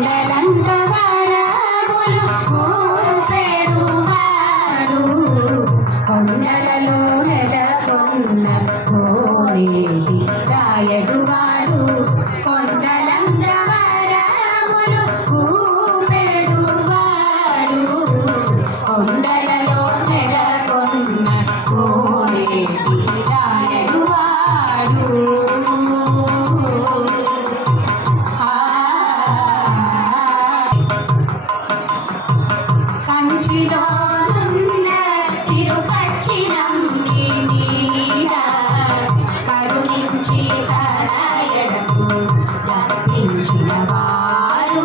la la విష్ణువాయు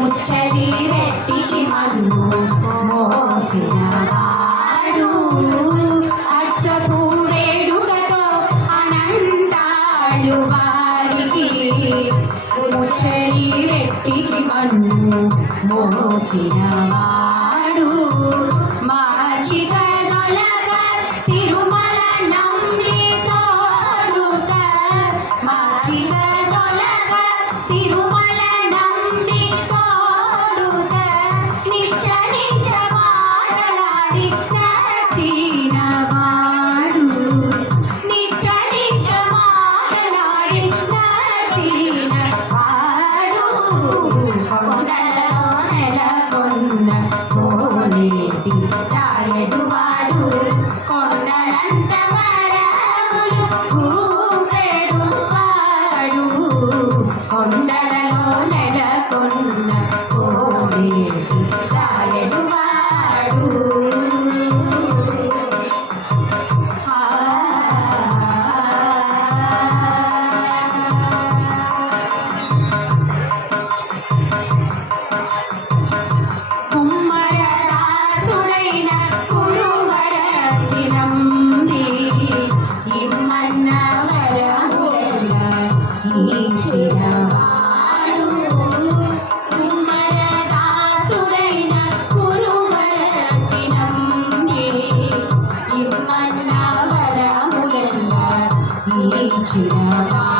ముచ్చటి రెట్టి మన్ను మోసిన వాడు. అచ్చపు వేడుకతో అనంతాడు వారికి. ముచ్చరి రెట్టి మన్ను మోసిన వాడు. Oh, 亲爱的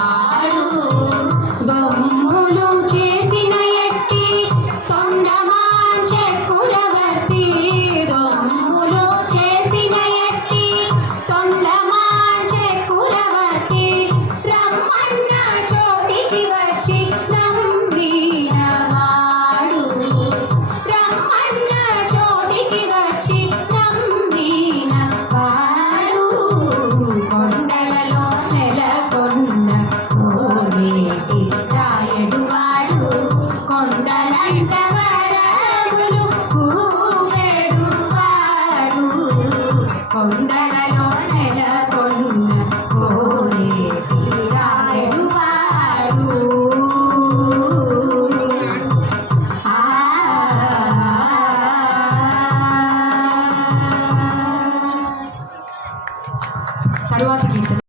കൊണ്ട